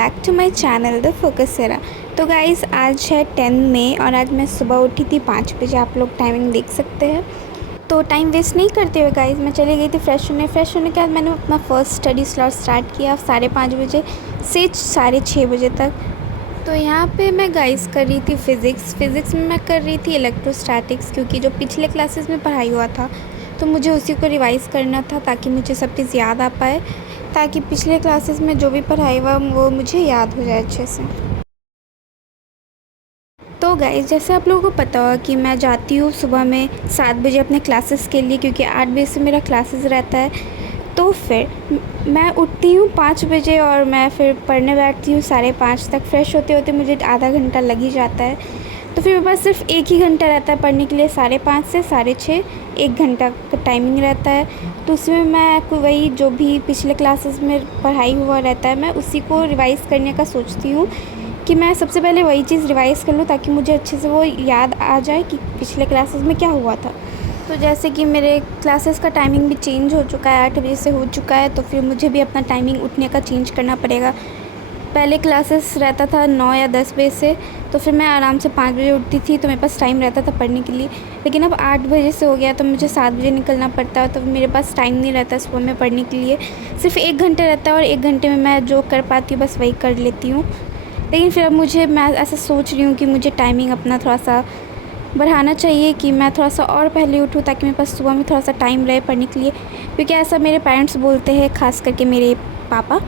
Back to my channel the फोकसेरा। तो guys आज है 10 मई और आज मैं सुबह उठी थी 5 बजे। आप लोग टाइमिंग देख सकते हैं। तो टाइम वेस्ट नहीं करते हुए गाइज़ मैं चली गई थी फ्रेश होने के बाद मैंने अपना फ़र्स्ट स्टडी स्लॉट स्टार्ट किया 5:30 बजे से 6:30 बजे तक। तो यहाँ पे मैं गाइज़ कर रही थी फ़िज़िक्स में मैं कर रही थी इलेक्ट्रोस्टैटिक्स, क्योंकि जो पिछले क्लासेस में पढ़ाई हुआ था तो मुझे उसी को रिवाइज़ करना था ताकि मुझे सब चीज़ याद आ पाए, ताकि पिछले क्लासेस में जो भी पढ़ाई हुआ वो मुझे याद हो जाए अच्छे से। तो गाइज़ जैसे आप लोगों को पता होगा कि मैं जाती हूँ सुबह में 7 बजे अपने क्लासेस के लिए, क्योंकि 8 बजे से मेरा क्लासेस रहता है। तो फिर मैं उठती हूँ 5 बजे और मैं फिर पढ़ने बैठती हूँ 5:30 तक। फ्रेश होते होते मुझे आधा घंटा लग ही जाता है। तो फिर मेरे पास सिर्फ एक ही घंटा रहता है पढ़ने के लिए, 5:30 से 6:30 1 घंटा का टाइमिंग रहता है। तो उसमें मैं वही जो भी पिछले क्लासेस में पढ़ाई हुआ रहता है मैं उसी को रिवाइज़ करने का सोचती हूँ कि मैं सबसे पहले वही चीज़ रिवाइज़ कर लूँ ताकि मुझे अच्छे से वो याद आ जाए कि पिछले क्लासेस में क्या हुआ था। तो जैसे कि मेरे क्लासेस का टाइमिंग भी चेंज हो चुका है, 8 बजे से हो चुका है, तो फिर मुझे भी अपना टाइमिंग उठने का चेंज करना पड़ेगा। पहले क्लासेस रहता था 9 या 10 बजे से, तो फिर मैं आराम से 5 बजे उठती थी तो मेरे पास टाइम रहता था पढ़ने के लिए। लेकिन अब 8 बजे से हो गया तो मुझे 7 बजे निकलना पड़ता है, तो मेरे पास टाइम नहीं रहता सुबह में पढ़ने के लिए। सिर्फ 1 घंटे रहता है और 1 घंटे में मैं जो कर पाती हूँ बस वही कर लेती हूँ। लेकिन फिर अब मैं ऐसा सोच रही हूँ कि मुझे टाइमिंग अपना थोड़ा सा बढ़ाना चाहिए, कि मैं थोड़ा सा और पहले उठूँ ताकि मेरे पास सुबह में थोड़ा सा टाइम रहे पढ़ने के लिए। क्योंकि ऐसा मेरे पेरेंट्स बोलते हैं, ख़ास करके मेरे पापा,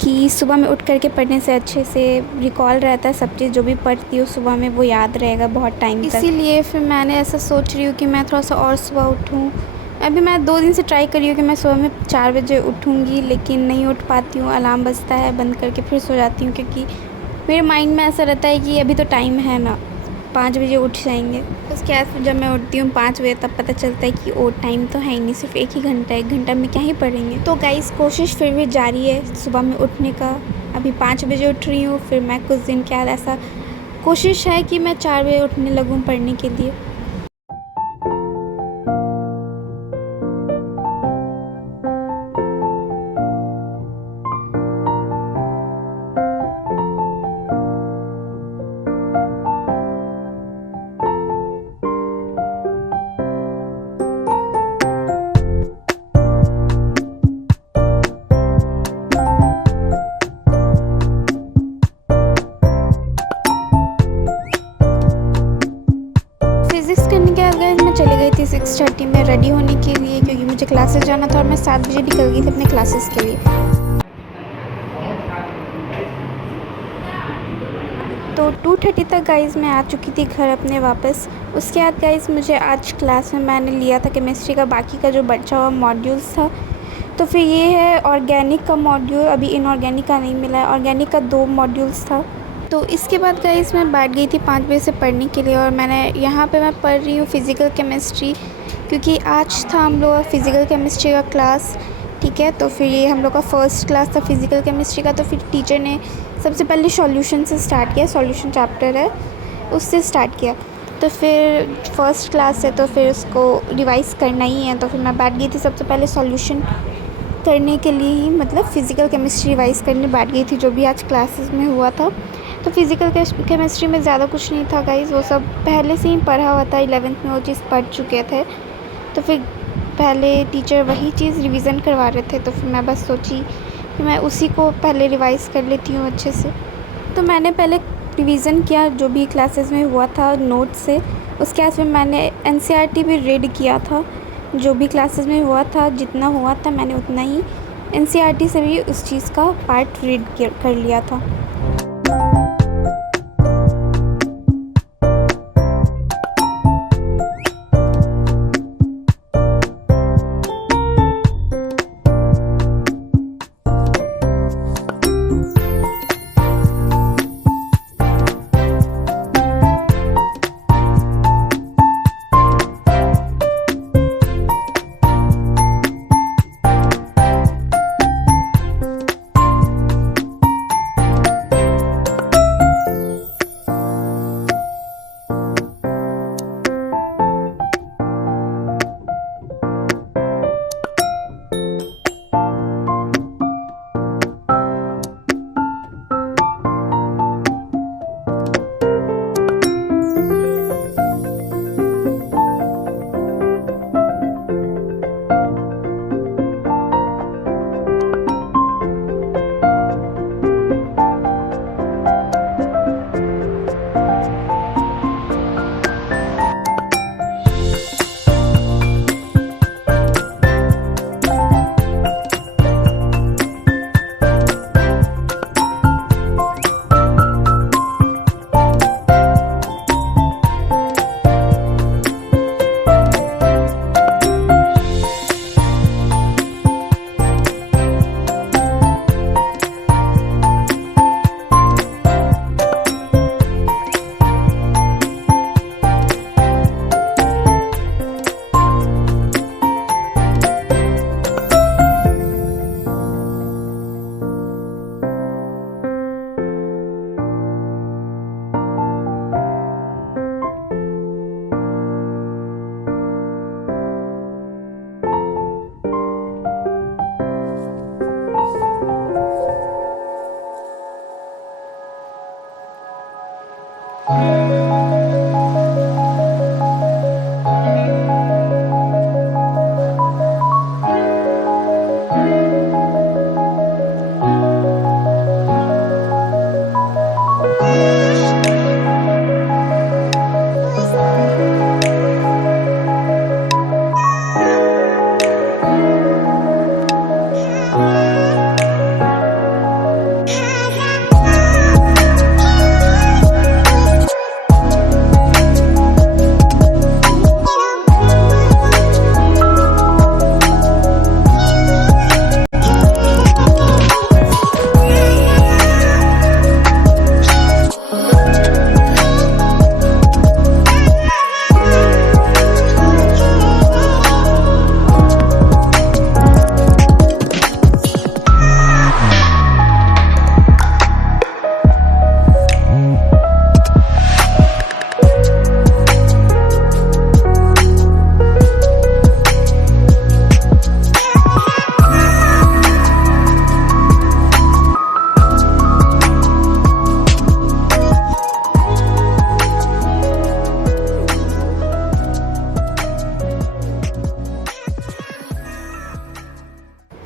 कि सुबह में उठ करके पढ़ने से अच्छे से रिकॉल रहता है, सब चीज़ जो भी पढ़ती हूँ सुबह में वो याद रहेगा बहुत टाइम तक। इसीलिए फिर मैंने ऐसा सोच रही हूँ कि मैं थोड़ा सा और सुबह उठूँ। अभी मैं 2 दिन से ट्राई कर रही हूँ कि मैं सुबह में 4 बजे उठूँगी, लेकिन नहीं उठ पाती हूँ। अलार्म बजता है, बंद करके फिर सो जाती हूँ, क्योंकि मेरे माइंड में ऐसा रहता है कि अभी तो टाइम है ना, 5 बजे उठ जाएंगे। उसके बाद फिर जब मैं उठती हूँ 5 बजे तब पता चलता है कि ओ टाइम तो है ही नहीं, सिर्फ 1 ही घंटा है, 1 घंटा में क्या ही पढ़ेंगे। तो गाइस कोशिश फिर भी जारी है सुबह में उठने का। अभी 5 बजे उठ रही हूँ, फिर मैं कुछ दिन के बाद ऐसा कोशिश है कि मैं 4 बजे उठने लगूँ पढ़ने के लिए। फिज़िक्स करने के बाद गाइस मैं चली गई थी 6:30 में रेडी होने के लिए, क्योंकि मुझे क्लासेस जाना था और मैं 7 बजे निकल गई थी अपने क्लासेस के लिए। तो 2:30 तक गाइस मैं आ चुकी थी घर अपने वापस। उसके बाद गाइस मुझे आज क्लास में मैंने लिया था केमिस्ट्री का बाकी का जो बचा हुआ मॉड्यूल्स था। तो फिर ये है ऑर्गेनिक का मॉड्यूल, अभी इनऑर्गेनिक का नहीं मिला है। ऑर्गेनिक का 2 मॉड्यूल्स था। तो इसके बाद गाइस मैं बैठ गई थी 5 बजे से पढ़ने के लिए, और मैंने यहाँ पे मैं पढ़ रही हूँ फ़िज़िकल केमिस्ट्री, क्योंकि आज था हम लोग का फ़िज़िकल केमिस्ट्री का क्लास। ठीक है, तो फिर ये हम लोग का फ़र्स्ट क्लास था फ़िज़िकल केमिस्ट्री का। तो फिर टीचर ने सबसे पहले सॉल्यूशन से स्टार्ट किया, सॉल्यूशन चैप्टर है उससे स्टार्ट किया। तो फिर फर्स्ट क्लास है तो फिर उसको रिवाइज़ करना ही है, तो फिर मैं बैठ गई थी सबसे पहले सॉल्यूशन करने के लिए ही, मतलब फ़िज़िकल केमिस्ट्री रिवाइज़ करने बैठ गई थी जो भी आज क्लासेस में हुआ था। तो फ़िज़िकल केमिस्ट्री में ज़्यादा कुछ नहीं था गाइज़, वो सब पहले से ही पढ़ा हुआ था, 11th में वो चीज़ पढ़ चुके थे। तो फिर पहले टीचर वही चीज़ रिवीज़न करवा रहे थे, तो फिर मैं बस सोची कि मैं उसी को पहले रिवाइज़ कर लेती हूँ अच्छे से। तो मैंने पहले रिवीज़न किया जो भी क्लासेस में हुआ था नोट से। उसके बाद फिर मैंने एनसीईआरटी भी रीड किया था, जो भी क्लासेस में हुआ था जितना हुआ था मैंने उतना ही एनसीईआरटी से भी उस चीज़ का पार्ट रीड कर लिया था।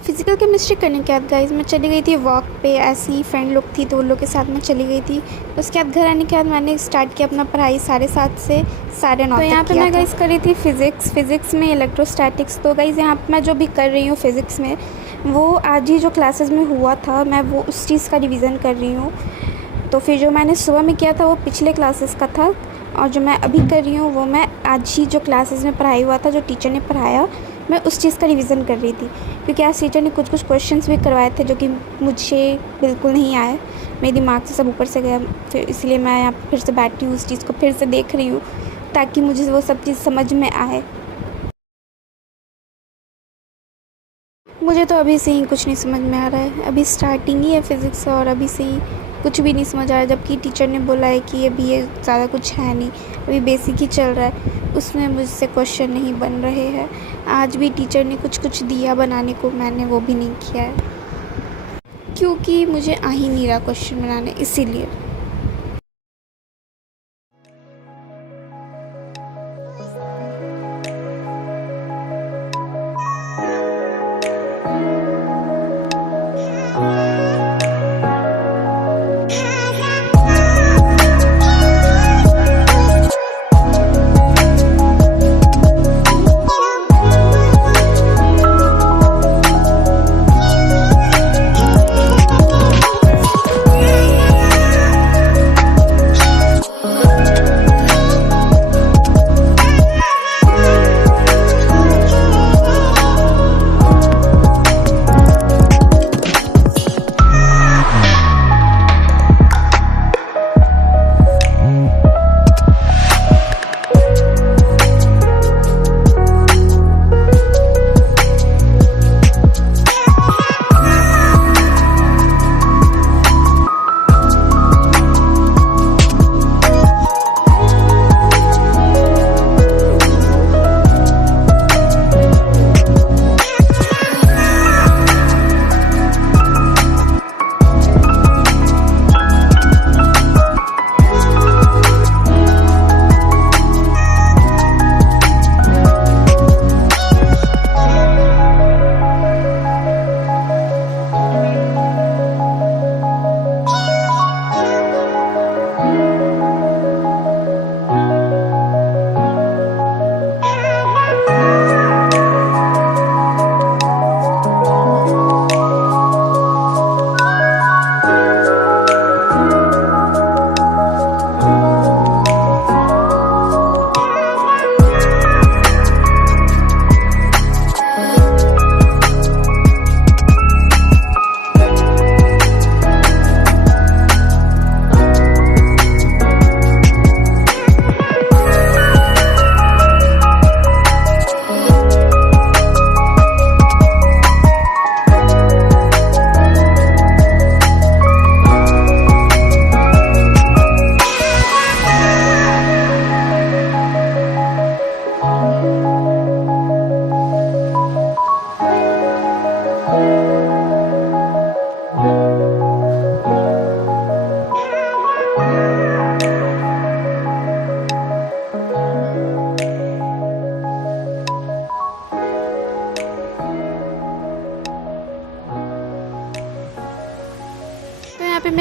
फिज़िकल केमिस्ट्री करने के बाद गाइस मैं चली गई थी वॉक पे, ऐसी ही फ्रेंड लोग थी तो उन लोग के साथ मैं चली गई थी। उसके बाद घर आने के बाद मैंने स्टार्ट किया अपना पढ़ाई 7:30 से 9:30 तो यहाँ पे मैं गाइस कर रही थी फिज़िक्स में इलेक्ट्रोस्टैटिक्स। तो गाइस यहाँ पे मैं जो भी कर रही हूँ फिज़िक्स में वो आज ही जो क्लासेस में हुआ था मैं वो उस चीज़ का रिवीजन कर रही हूँ। तो फिर जो मैंने सुबह में किया था वो पिछले क्लासेस का था और जो मैं अभी कर रही हूँ वो मैं आज ही जो क्लासेस में पढ़ाई हुआ था जो टीचर ने पढ़ाया मैं उस चीज़ का रिवीजन कर रही थी। क्योंकि आज टीचर ने कुछ क्वेश्चंस भी करवाए थे जो कि मुझे बिल्कुल नहीं आए, मेरे दिमाग से सब ऊपर से गया। फिर इसलिए मैं यहाँ फिर से बैठी हूँ, उस चीज़ को फिर से देख रही हूँ ताकि मुझे वो सब चीज़ समझ में आए। मुझे तो अभी से ही कुछ नहीं समझ में आ रहा है, अभी स्टार्टिंग ही है फिज़िक्स और अभी से ही कुछ भी नहीं समझ आ रहा है। जबकि टीचर ने बोला है कि अभी ये ज़्यादा कुछ है नहीं, अभी बेसिक ही चल रहा है, उसमें मुझसे क्वेश्चन नहीं बन रहे हैं। आज भी टीचर ने कुछ दिया बनाने को, मैंने वो भी नहीं किया है क्योंकि मुझे आ ही नहीं रहा क्वेश्चन बनाने, इसीलिए।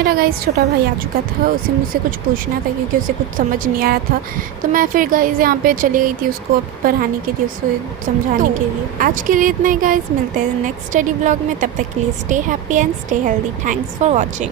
मेरा गाइस छोटा भाई आ चुका था, उसे मुझसे कुछ पूछना था क्योंकि उसे कुछ समझ नहीं आ रहा था। तो मैं फिर गाइस यहाँ पे चली गई थी उसको पढ़ाने के लिए, उसको समझाने के लिए। आज के लिए इतना ही गाइस, मिलते हैं नेक्स्ट स्टडी ब्लॉग में। तब तक के लिए stay happy and stay healthy. Thanks for watching.